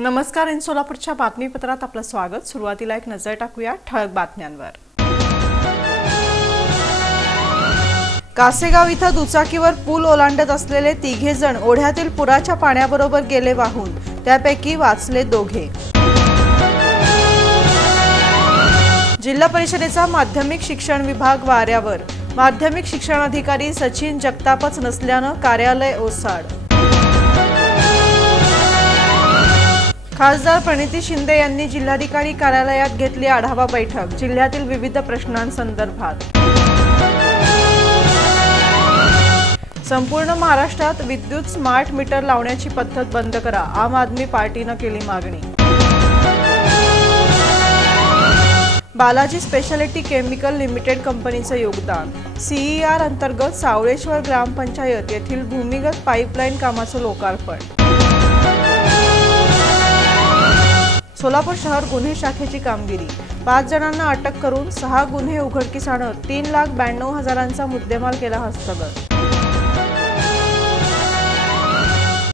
नमस्कार. इन सोलापूरच्या बातमीपत्रात आपलं स्वागत. सुरुवातीला एक नजर टाकूया ठळक बातम्यांवर. कासेगाव इथं दुचाकीवर पूल ओलांडत असलेले तिघे जण ओढ्यातील पुराच्या पाण्याबरोबर गेले वाहून. त्यापैकी वाचले दोघे. जिल्हा परिषदेचा माध्यमिक शिक्षण विभाग वाऱ्यावर. माध्यमिक शिक्षणाधिकारी सचिन जगतापच नसल्यानं कार्यालय ओसाड. खासदार प्रणिती शिंदे यांनी जिल्हाधिकारी कार्यालयात घेतली आढावा बैठक. जिल्ह्यातील विविध प्रश्नांसंदर्भात. संपूर्ण महाराष्ट्रात विद्युत स्मार्ट मीटर लावण्याची पद्धत बंद करा. आम आदमी पार्टीनं केली मागणी. बालाजी स्पेशालिटी केमिकल लिमिटेड कंपनीचं योगदान. CER अंतर्गत सावळेश्वर ग्रामपंचायत येथील भूमिगत पाईपलाईन कामाचं लोकार्पण. सोलापूर शहर गुन्हे शाखेची कामगिरी. 5 जणांना अटक करून 6 गुन्हे उघडकीस आणत 3,92,000चा मुद्देमाल केला हस्तगत.